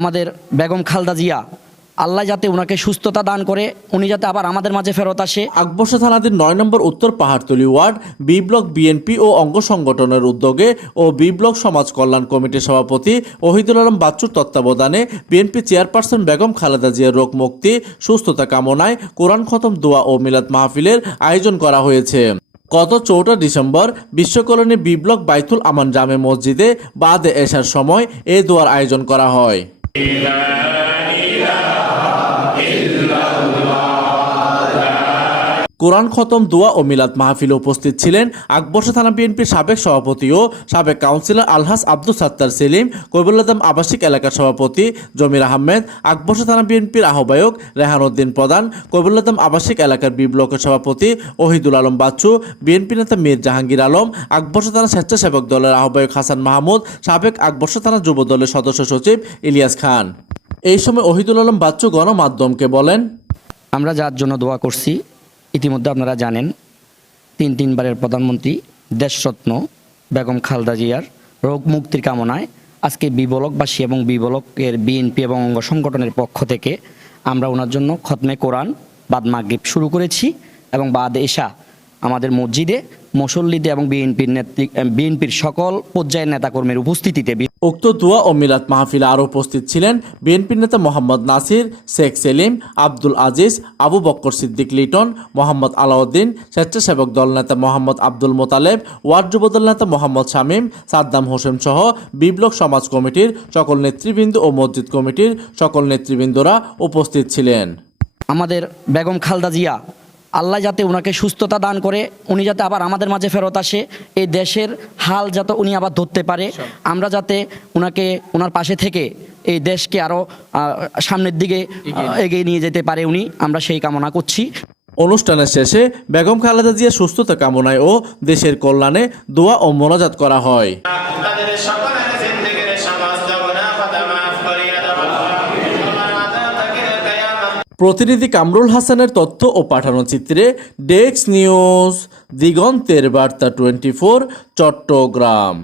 আমাদের বেগম খালেদা জিয়া, আল্লাহ যাতে ওনাকে সুস্থতা দান করে, উনি যাতে আবার আমাদের মাঝে ফেরত আসে। আকবর্ষা থানাধীন ৯ নম্বর উত্তর Pahartali ward B block BNP ও অঙ্গ সংগঠনের উদ্যোগে ও বি ব্লক সমাজ কল্যাণ কমিটির সভাপতি ওহিদুল আলম বাচ্চুর তত্ত্বাবধানে বিএনপি চেয়ারপারসন বেগম খালেদা জিয়ার রোগ মুক্তি সুস্থতা কামনায় কোরআন খতম দোয়া ও মিলাদ মাহফিলের আয়োজন করা হয়েছে। গত ৪ ডিসেম্বর বিশ্বকল্যাণী বি ব্লক বাইতুল আমান জামে মসজিদে বাদে এশার সময় এই দোয়ার আয়োজন করা হয়। কোরআন খতম দোয়া ও মিলাদ মাহফিলে উপস্থিত ছিলেন আকবর্ষা থানা বিএনপির সাবেক সভাপতি ও সাবেক কাউন্সিলর আলহাজ আব্দুল সাত্তার সেলিম, কৈবল্যধাম আবাসিক এলাকার সভাপতি জমির আহমেদ, আকবর্ষা থানা বিএনপির আহ্বায়ক রেহান উদ্দিন প্রধান, কৈবল্যধাম আবাসিক এলাকার বি ব্লকের সভাপতি ওহিদুল আলম বাচ্চু, বিএনপি নেতা মীর জাহাঙ্গীর আলম, আকবর্ষা থানা স্বেচ্ছাসেবক দলের আহ্বায়ক হাসান মাহমুদ, সাবেক আকবর্ষা থানা যুব দলের সদস্য সচিব ইলিয়াস খান। এই সময় ওহিদুল আলম বাচ্চু গণমাধ্যমকে বলেন, আমরা যার জন্য দোয়া করছি ইতিমধ্যে আপনারা জানেন, তিনবারের প্রধানমন্ত্রী দেশরত্ন বেগম খালেদা জিয়ার রোগ মুক্তির কামনায় আজকে বি ব্লকবাসী এবং বি ব্লকের বিএনপি এবং অঙ্গ সংগঠনের পক্ষ থেকে আমরা ওনার জন্য খতমে কোরআন বাদ মাগরিব শুরু করেছি এবং বাদ এশা আমাদের মসজিদে মুসল্লিদের এবং বিএনপির সকল পর্যায়ের নেতাকর্মীর উপস্থিতিতে উক্ত দোয়া ও মিলাদ মাহফিলে আরও উপস্থিত ছিলেন বিএনপির নেতা মোহাম্মদ নাসির, শেখ সেলিম, আব্দুল আজিজ, আবু বক্কর সিদ্দিক লিটন, মোহাম্মদ আলাউদ্দিন, স্বেচ্ছাসেবক দল নেতা মোহাম্মদ আব্দুল মোতালেব, ওয়ার্ড যুবদল নেতা মোহাম্মদ শামীম, সাদ্দাম হোসেন সহ বি ব্লক সমাজ কমিটির সকল নেতৃবৃন্দ ও মসজিদ কমিটির সকল নেতৃবৃন্দরা উপস্থিত ছিলেন। আমাদের বেগম খালেদা জিয়া, আল্লাহ যাতে ওনাকে সুস্থতা দান করে, উনি যাতে আবার আমাদের মাঝে ফেরত আসে, এই দেশের হাল যাতে উনি আবার ধরতে পারে, আমরা যাতে ওনার পাশে থেকে এই দেশকে আরও সামনের দিকে এগিয়ে নিয়ে যেতে পারে উনি, আমরা সেই কামনা করছি। অনুষ্ঠানের শেষে বেগম খালেদা জিয়ার সুস্থতা কামনায় ও দেশের কল্যাণে দোয়া ও মোনাজাত করা হয়। প্রতিনিধি কামরুল হাসানের তথ্য ও পাঠানো চিত্রে ডেস্ক নিউজ, দিগন্তের বার্তা 24, চট্টগ্রাম।